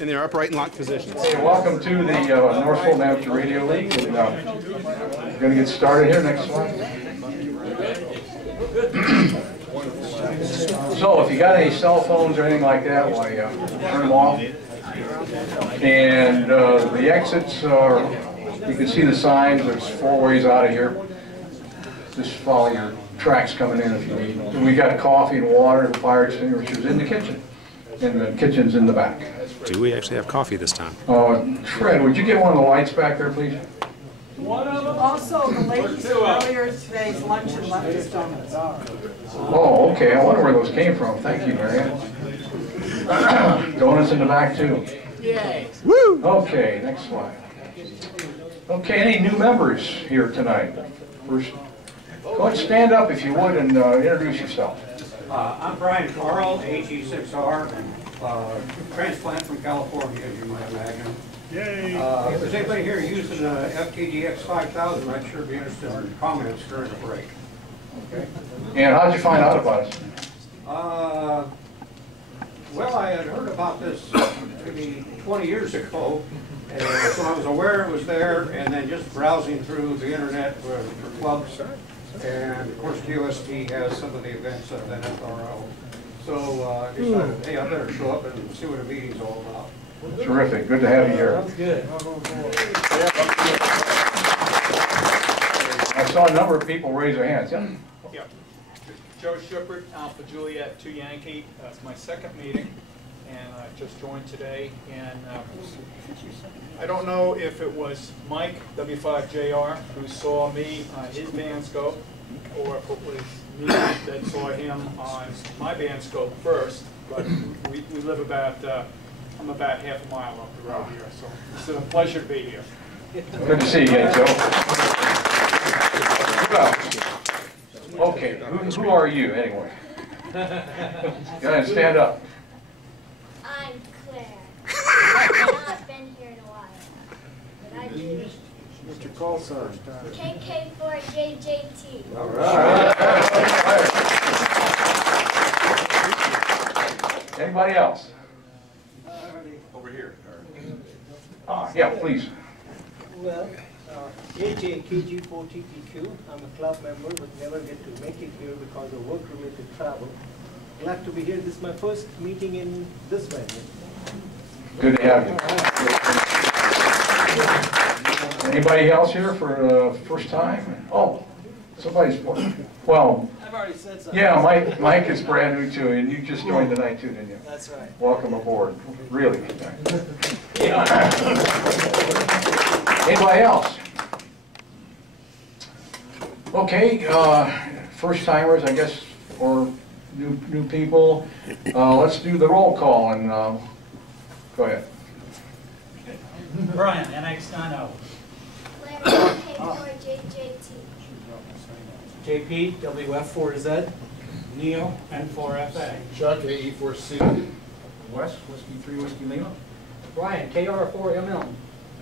in their upright and locked positions. Hey, welcome to the Northville Amateur Radio League. And, we're going to get started here. Next slide. So if you got any cell phones or anything like that, why turn them off. And the exits are, you can see the signs. There's 4 ways out of here. Just follow your tracks coming in if you need. And we got coffee and water and fire extinguishers in the kitchen. And the kitchen's in the back. Do we actually have coffee this time? Fred, would you get one of the lights back there, please? Also, the ladies earlier today's luncheon left us donuts. Oh, okay. I wonder where those came from. Thank you, Marianne. Donuts in the back, too. Yay. Woo! Okay, next slide. Okay, any new members here tonight? First, go ahead, stand up if you would and introduce yourself. I'm Brian Carl, AG6R, transplant from California, as you might imagine. Yay! If there's anybody here using the FTDX 5000, I'd sure be interested in comments during the break. Okay. And how did you find out about us? Well, I had heard about this maybe 20 years ago, and so I was aware it was there, and then just browsing through the internet for clubs. And of course, QST has some of the events of the NFARL. So I decided, hey, I better show up and see what a meeting's all about. Terrific. Good to have you here. That's good. I saw a number of people raise their hands. Yeah. Yeah. Joe Schippert, Alpha Juliet 2 Yankee. That's my second meeting, and I just joined today. And I don't know if it was Mike W5JR who saw me on his band scope, or if it was me that saw him on my band scope first. But we live about I'm about half a mile up the road here, so it's a pleasure to be here. Good to see you again, Joe. Okay, who are you anyway? Go ahead and stand up. I'm Claire. I've not been here in a while, but I do. Mr. Colson. KK4JJT. All right. Anybody else? Over here. Yeah, please. Well, AJKG4TPQ. I'm a club member, but never get to make it here because of work-related travel. Glad to be here. This is my first meeting in this venue. Good to have you. Anybody else here for the first time? Oh, somebody's, well, I've already said something. yeah, Mike is brand new too, and you just joined tonight too, didn't you? That's right. Welcome aboard. Really. Anybody else? Okay, first timers, I guess, or new people. Let's do the roll call and go ahead. Brian, NX90. Claire, KK4JJT. JP, WF4Z. Neil, N4FA. Chuck, AE4C. West, Whiskey 3, Whiskey Lima. Brian, KR4ML.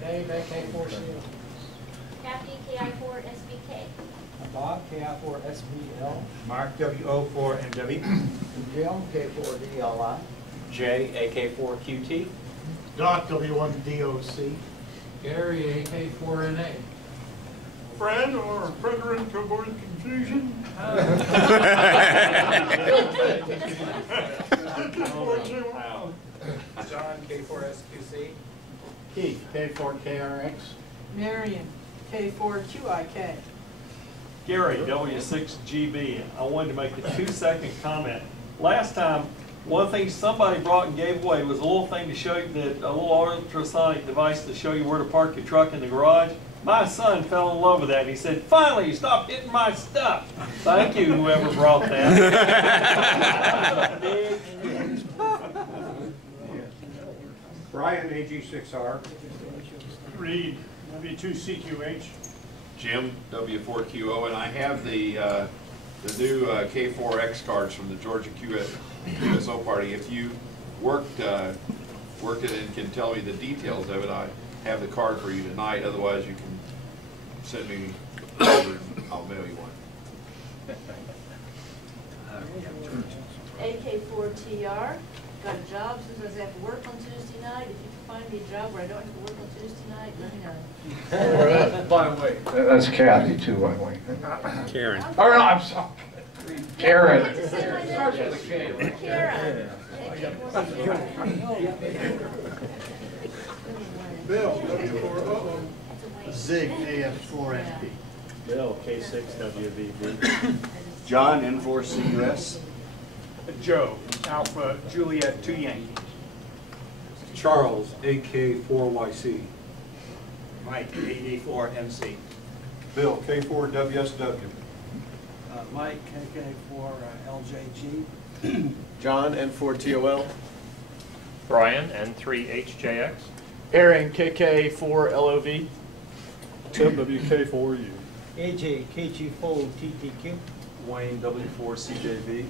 Dave, AK4CO. Kathy, KI4SBK. Bob, KI4SBL. Mark, WO4NW. Jim, K4DLI. J, AK4QT. Doc, W1DOC. Gary, AK4NA. Fred, or Frederick, to avoid confusion. John, K4SQC. Keith, K4KRX. Marion, K4QIK. Gary, W6GB. I wanted to make a 2-second comment. Last time, one thing somebody brought and gave away was a little thing to show you, that a little ultrasonic device to show you where to park your truck in the garage. My son fell in love with that. He said, "Finally, you stopped hitting my stuff." Thank you, whoever brought that. Brian, AG6R. Reed, W2CQH. Jim, W4QO, and I have the new K4X cards from the Georgia QSO party. If you worked it and can tell me the details of it, I have the card for you tonight. Otherwise, you can send me over and I'll mail you one. AK4TR. got jobs, does he have to work on Tuesday night? If you can find me a job where I don't have to work on Tuesday night, let me know. By the way. That's Kathy too, by the way. Karen. Or no, I'm sorry. Karen. Karen. Bill, W400. Zig, AF4NP. Bill, K6WVB. John, N4CUS. Joe, Alpha Juliet 2 Yankee. Charles, AK4YC. Mike, AD4MC. Bill, K4WSW. Mike, KK4LJG. John, N4TOL. Brian, N3HJX. Aaron, KK4LOV. Tim, WK4U. AJ, KG4TTQ. Wayne, W4CJV.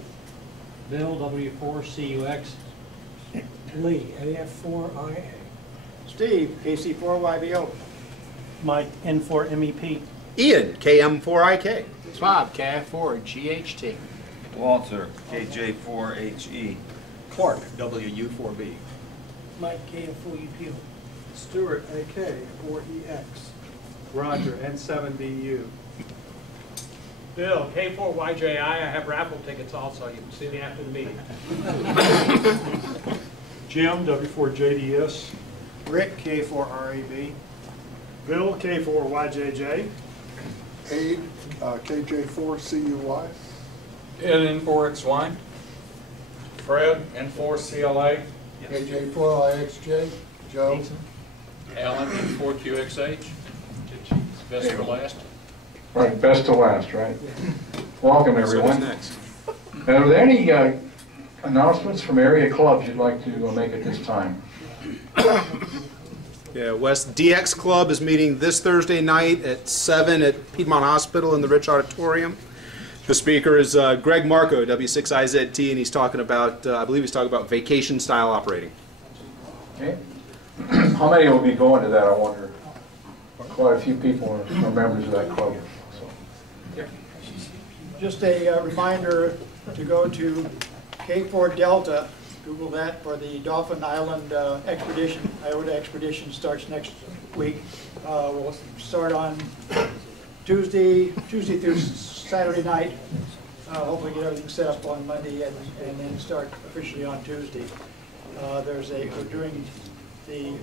Bill, W4CUX. Lee, AF4IA. Steve, KC4YBO. Mike, N4MEP. Ian, KM4IK. Bob, KF4GHT. Walter, KJ4HE. Clark, WU4B. Mike, KF4UPO. Stewart, AK4EX. Roger, N7BU. Bill, K4YJI. I have raffle tickets also. You can see me after the meeting. Jim, W4JDS. Rick, K4RAB. Bill, K4YJJ. Abe, KJ4CUY. Ed, N4XY. Fred, N4CLA. KJ4IXJ. Joe. Alan, N4QXH. Best for last. Right, best to last, right? Welcome, So who's everyone. next? Are there any announcements from area clubs you'd like to make at this time? Yeah, West DX Club is meeting this Thursday night at 7 at Piedmont Hospital in the Rich Auditorium. The speaker is Greg Marco, W6IZT, and he's talking about, I believe he's talking about vacation style operating. Okay. How many will be going to that, I wonder? Quite a few people are members of that club. So. Just a reminder to go to Cape 4 Delta. Google that for the Dauphin Island expedition. IOTA expedition starts next week. We'll start on Tuesday through Saturday night. Hopefully get everything set up on Monday and then start officially on Tuesday. We're doing the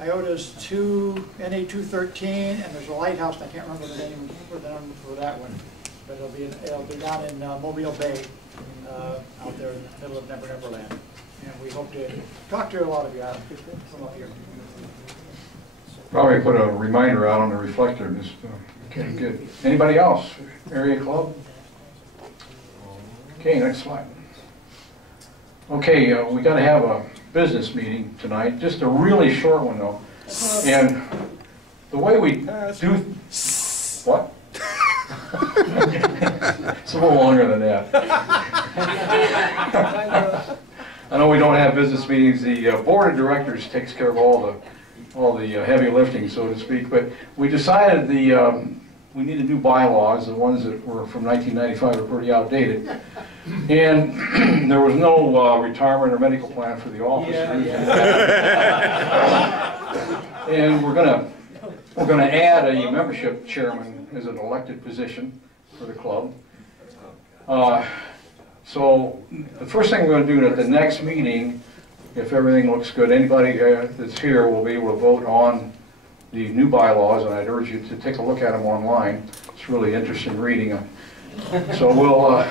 IOTA's NA 213, and there's a lighthouse, and I can't remember the name for that one, but it'll be down in Mobile Bay, out there in the middle of Never Land. And we hope to talk to a lot of you from up here. Probably put a reminder out on the reflector. Just, okay, good. Anybody else? Area club? Okay, next slide. Okay, we got to have a business meeting tonight, just a really short one though. And the way we do, what? It's a little longer than that. I know we don't have business meetings. The board of directors takes care of all the heavy lifting, so to speak. But we decided we needed new bylaws. The ones that were from 1995 are pretty outdated. And there was no retirement or medical plan for the officers. And we're gonna add a membership chairman as an elected position for the club. So the first thing we're going to do at the next meeting, if everything looks good, anybody that's here will be able to vote on the new bylaws, and I'd urge you to take a look at them online. It's really interesting reading. So we'll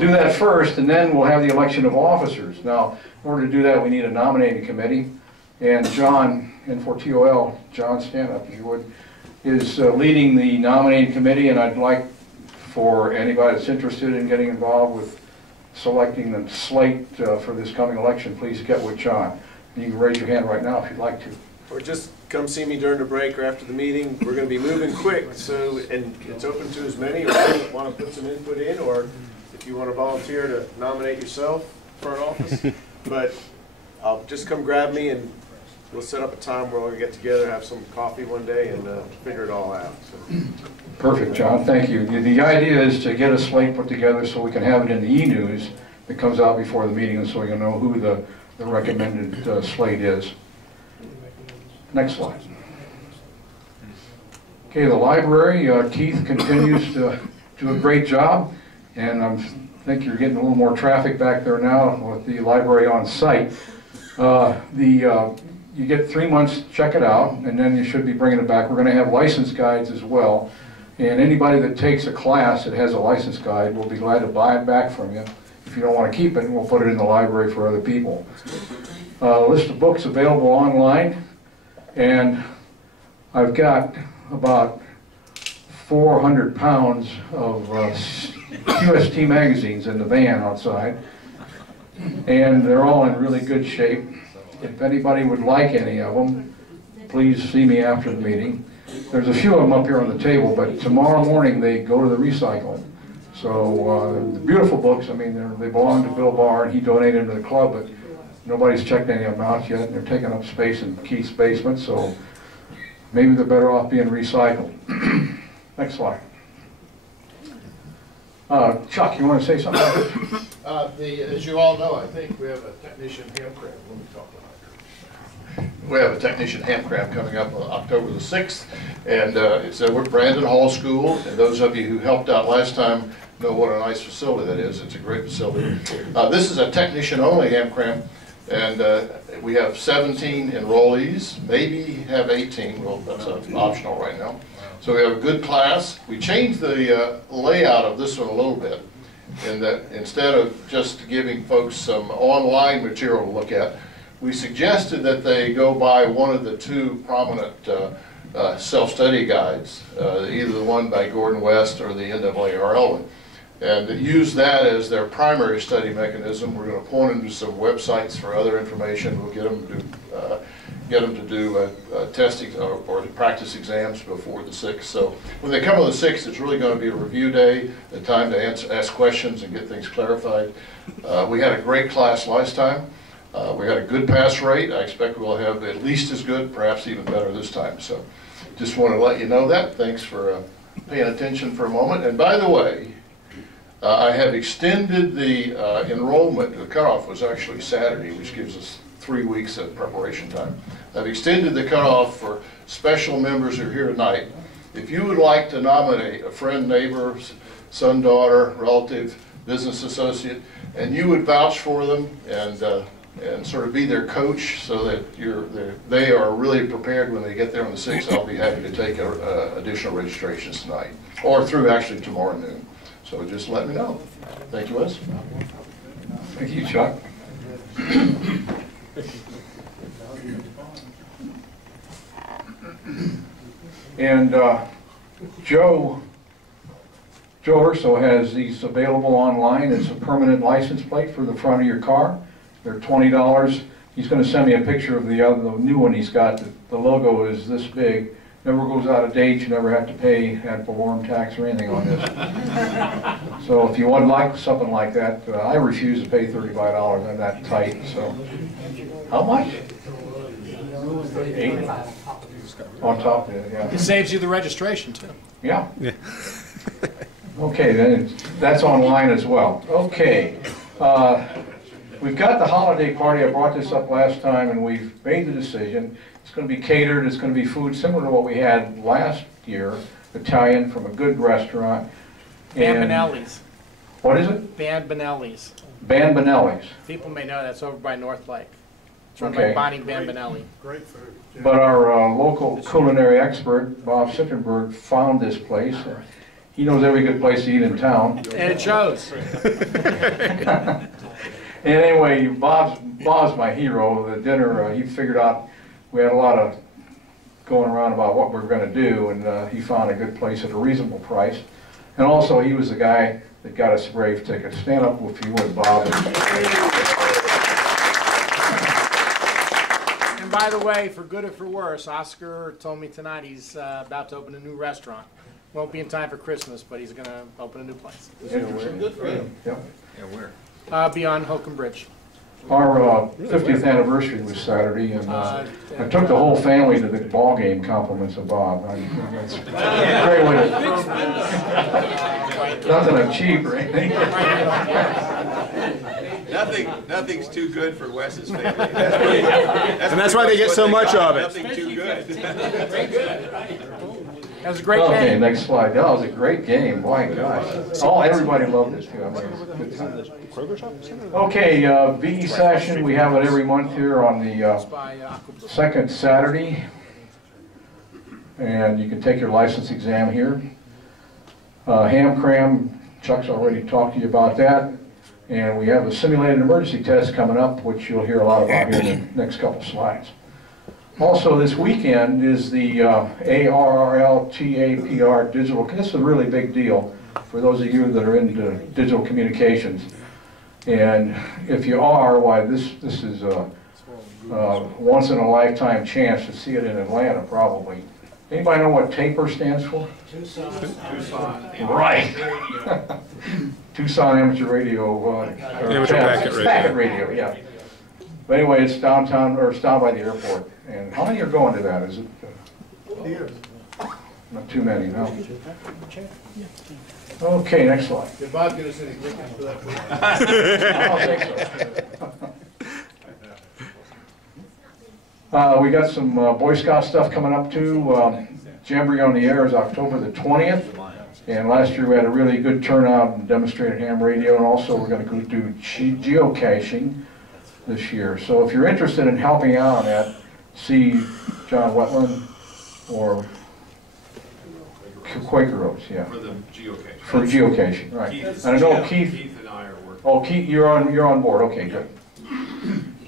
do that first, and then we'll have the election of officers. Now, in order to do that, we need a nominating committee, and John, N4TOL, John, stand up if you would, is leading the nominating committee, and I'd like for anybody that's interested in getting involved with selecting the slate for this coming election, please get with John. You can raise your hand right now if you'd like to. Or just come see me during the break or after the meeting. We're going to be moving quick, so, and it's open to as many, or if you want to put some input in, or if you want to volunteer to nominate yourself for an office. But I'll just come grab me, and we'll set up a time where we'll get together, have some coffee one day, and figure it all out. So. Perfect, John. Thank you. The idea is to get a slate put together so we can have it in the e-news, that comes out before the meeting, and so you'll know who the recommended slate is. Next slide. Okay, the library, Keith continues to do a great job, and I think you're getting a little more traffic back there now with the library on site. You get 3 months to check it out, and then you should be bringing it back. We're going to have license guides as well, and anybody that takes a class that has a license guide, we'll be glad to buy it back from you. If you don't want to keep it, we'll put it in the library for other people. List of books available online, and I've got about 400 pounds of QST magazines in the van outside, and they're all in really good shape. If anybody would like any of them, please see me after the meeting. There's a few of them up here on the table, but tomorrow morning they go to the recycling. So the beautiful books, I mean, they belong to Bill Barr, and he donated them to the club, but nobody's checked any of them out yet, and they're taking up space in Keith's basement, so maybe they're better off being recycled. Next slide. Chuck, you want to say something about this? As you all know, I think we have a technician handcraft. Let me talk about it. We have a technician handcraft coming up on October the 6th, and we're Brandon Hall School, and those of you who helped out last time know what a nice facility that is. It's a great facility. This is a technician-only handcraft, and we have 17 enrollees, maybe have 18. Well, that's optional right now. So we have a good class. We changed the layout of this one a little bit, in that instead of just giving folks some online material to look at, we suggested that they go by one of the two prominent self-study guides, either the one by Gordon West or the NFARL one, and use that as their primary study mechanism. We're going to point them to some websites for other information. We'll get them to do testing or practice exams before the 6th. So when they come on the 6th, it's really going to be a review day, a time to ask questions and get things clarified. We had a great class last time. We had a good pass rate. I expect we'll have at least as good, perhaps even better this time. So just want to let you know that. Thanks for paying attention for a moment. And by the way, I have extended the enrollment. The cutoff was actually Saturday, which gives us 3 weeks of preparation time. I've extended the cutoff for special members who are here tonight. If you would like to nominate a friend, neighbor, son, daughter, relative, business associate, and you would vouch for them and sort of be their coach so that they are really prepared when they get there on the 6th, I'll be happy to take additional registrations tonight, or through actually tomorrow noon. So just let me know. Thank you, Wes. Thank you, Chuck. And Joe Urso has these available online. It's a permanent license plate for the front of your car. They're $20. He's going to send me a picture of the new one he's got. The logo is this big. Never goes out of date. You never have to pay ad valorem tax or anything on this. So if you would like something like that, I refuse to pay $35. I'm that tight. So how much? $8. On top of it, yeah. It saves you the registration too. Yeah. Okay, then that's online as well. Okay. We've got the holiday party. I brought this up last time, and we've made the decision. It's going to be catered. It's going to be food similar to what we had last year, Italian from a good restaurant. Bambanelli's. What is it? Bambanelli's. Bambanelli's. People may know that's over by North Lake. It's run Okay. by Bonnie Bambanelli. Great food. But our local culinary expert, Bob Sittenberg, found this place. He knows every good place to eat in town. And it shows. And anyway, Bob's my hero. The dinner, he figured out we had a lot of going around about what we were going to do, and he found a good place at a reasonable price. And also, he was the guy that got us a Brave ticket. Stand up if you would, Bob. And by the way, for good or for worse, Oscar told me tonight he's about to open a new restaurant. Won't be in time for Christmas, but he's going to open a new place. Good for him. Yep. Yeah, where? Beyond Holcomb Bridge. Our 50th anniversary was Saturday, and I took the whole family to the ball game. Compliments of Bob. That's a great way to. Nothing cheap or anything. Nothing's too good for Wes's family. And that's why they get so much of it. Nothing too good. That was a great Okay, game. next slide. That was a great game. My gosh. Everybody loved it too. I mean, it's a good time. Okay, VE session. We have it every month here on the second Saturday. And you can take your license exam here. Ham cram, Chuck's already talked to you about that. And we have a simulated emergency test coming up, which you'll hear a lot about here in the next couple slides. Also, this weekend is the ARRL TAPR digital. This is a really big deal for those of you that are into digital communications. And if you are, why this is a once in a lifetime chance to see it in Atlanta, probably. Anybody know what TAPR stands for? Tucson. Right. Tucson Amateur Radio. Amateur Packet Radio. Packet Radio, yeah. But anyway, it's downtown, or it's down by the airport. And how many are going to that? Is it? Not too many, no. Okay, next slide. Did Bob get us any tickets for that? I don't think so. We got some Boy Scout stuff coming up too. Jamboree on the Air is October the 20th. And last year we had a really good turnout and demonstrated ham radio, and also we're going to go do geocaching this year. So if you're interested in helping out on that, see John Wetland or Quaker Oats, yeah. For the geocaching. For geocaching, right. Keith, and I know Keith and I are working. Oh, Keith, you're on board. Okay, good.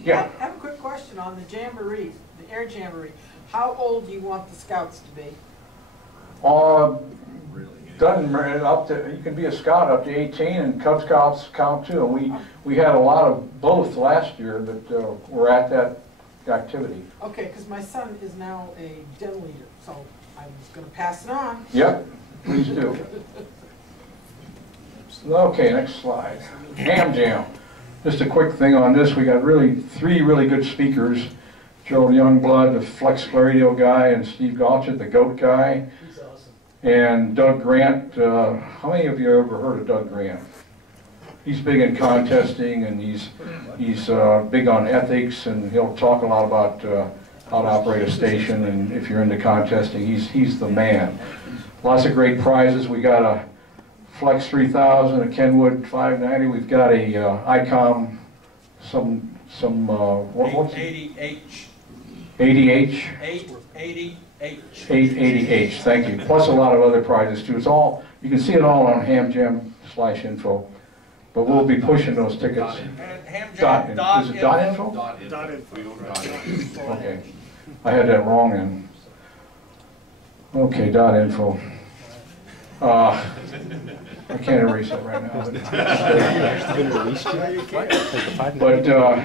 Yeah. I have a quick question on the jamboree, the air jamboree. How old do you want the scouts to be? Doesn't matter, up to, you can be a scout up to 18, and Cub Scouts count too. And we had a lot of both last year that were at that activity. Okay, because my son is now a den leader, so I was going to pass it on. Yep, please do. Okay, next slide. Ham Jam. Just a quick thing on this. We got three really good speakers. Joe Youngblood, the Flex Radio guy, and Steve Galchett, the GOAT guy. He's awesome. And Doug Grant. How many of you ever heard of Doug Grant? He's big in contesting, and he's big on ethics, and he'll talk a lot about how to operate a station. And if you're into contesting, he's the man. Lots of great prizes. We got a Flex 3000, a Kenwood 590. We've got a ICOM, what's 80H. 80H. 880H. 880H. Thank you. Plus a lot of other prizes too. It's all, you can see it all on hamjam/info. But we'll be pushing those tickets. Is it .info? .info. Okay. I had that wrong then. Okay, .info. I can't erase it right now. But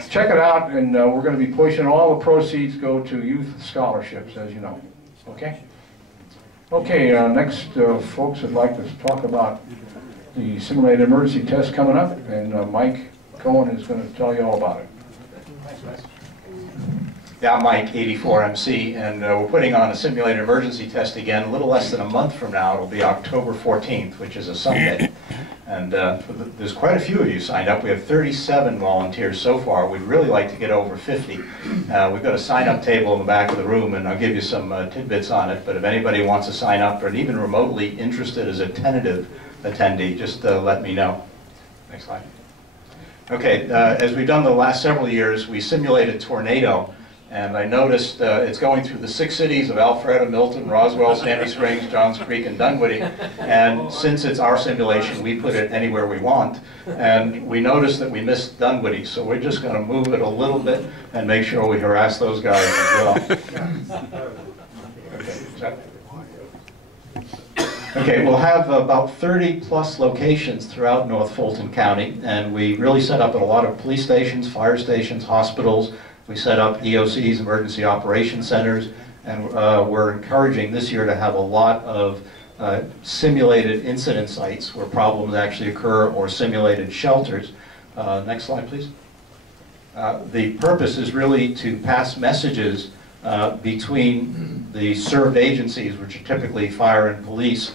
check it out, and we're going to be pushing. All the proceeds go to youth scholarships, as you know. Okay? Okay, next, folks would like to talk about the simulated emergency test coming up, and Mike Cohen is going to tell you all about it. Yeah, I'm Mike, 84MC, and we're putting on a simulated emergency test again a little less than a month from now. It'll be October 14th, which is a Sunday. And there's quite a few of you signed up. We have 37 volunteers so far. We'd really like to get over 50. We've got a sign-up table in the back of the room, and I'll give you some tidbits on it. But if anybody wants to sign up, or even remotely interested as a tentative attendee, just let me know. Next slide. Okay, as we've done the last several years, we simulate a tornado. And I noticed it's going through the 6 cities of Alpharetta, Milton, Roswell, Sandy Springs, Johns Creek, and Dunwoody. And since it's our simulation, we put it anywhere we want. And we noticed that we missed Dunwoody, so we're just going to move it a little bit and make sure we harass those guys as well. Okay, we'll have about 30 plus locations throughout North Fulton County, and we really set up at a lot of police stations, fire stations, hospitals. We set up EOCs, emergency operations centers, and we're encouraging this year to have a lot of simulated incident sites where problems actually occur, or simulated shelters. Next slide, please. The purpose is really to pass messages between the served agencies, which are typically fire and police.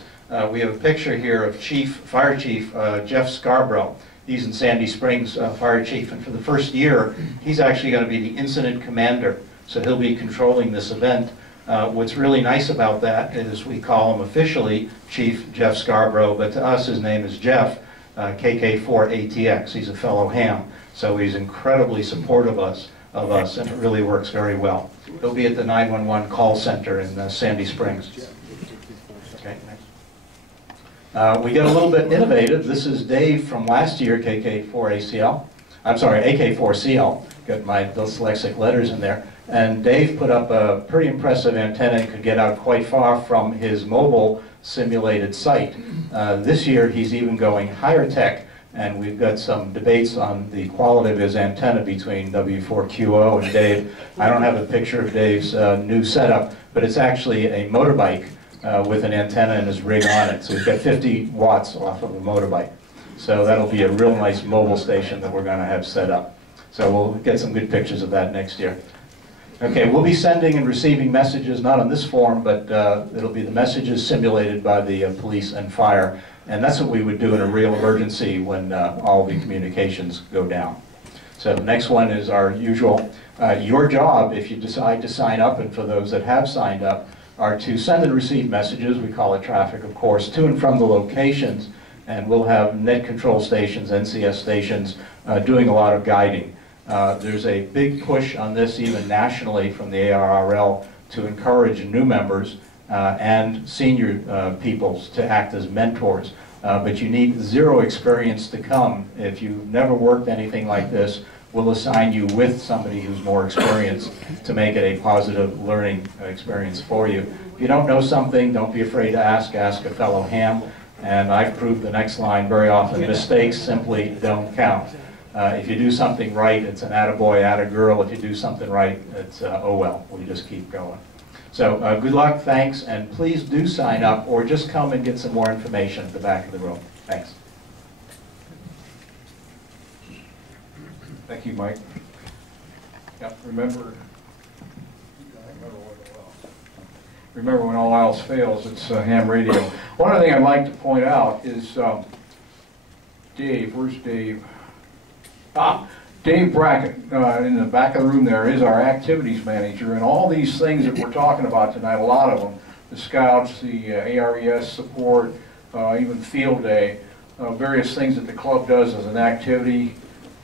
We have a picture here of Fire Chief Jeff Scarborough. He's in Sandy Springs, fire chief, and for the first year, he's actually going to be the incident commander. So he'll be controlling this event. What's really nice about that is we call him officially Chief Jeff Scarborough, but to us his name is Jeff, KK4ATX. He's a fellow ham, so he's incredibly supportive of us, and it really works very well. He'll be at the 911 call center in Sandy Springs. Okay, next. We get a little bit innovative. This is Dave from last year, KK4ACL. I'm sorry, AK4CL. Got my dyslexic letters in there. And Dave put up a pretty impressive antenna and could get out quite far from his mobile simulated site. This year he's even going higher tech, and we've got some debates on the quality of his antenna between W4QO and Dave. I don't have a picture of Dave's new setup, but it's actually a motorbike with an antenna and his rig on it. So he's got 50 watts off of a motorbike. So that'll be a real nice mobile station that we're going to have set up. So we'll get some good pictures of that next year. Okay, we'll be sending and receiving messages, not on this form, but it'll be the messages simulated by the police and fire. And that's what we would do in a real emergency when all the communications go down. So the next one is our usual. Your job, if you decide to sign up, and for those that have signed up, are to send and receive messages, we call it traffic, of course, to and from the locations. And we'll have net control stations, NCS stations, doing a lot of guiding. There's a big push on this even nationally from the ARRL to encourage new members and senior peoples to act as mentors. But you need zero experience to come. If you've never worked anything like this, we'll assign you with somebody who's more experienced to make it a positive learning experience for you. If you don't know something, don't be afraid to ask a fellow ham. And I've proved the next line very often, mistakes simply don't count. If you do something right, it's an attaboy, attagirl. If you do something right, it's oh well, we just keep going. So good luck, thanks, and please do sign up or just come and get some more information at the back of the room. Thanks. Thank you, Mike. Yep, remember when all else fails, it's ham radio. One other thing I'd like to point out is Dave, where's Dave? Dave Brackett, in the back of the room there, is our activities manager, and all these things that we're talking about tonight, a lot of them, the scouts, the ARES support, even field day, various things that the club does as an activity,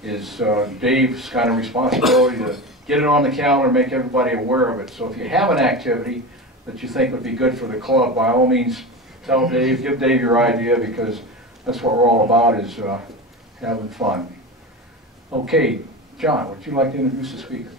is Dave's kind of responsibility to get it on the calendar, make everybody aware of it. So if you have an activity that you think would be good for the club, by all means, tell Dave, give Dave your idea, because that's what we're all about, is having fun. Okay, John, would you like to introduce the speaker?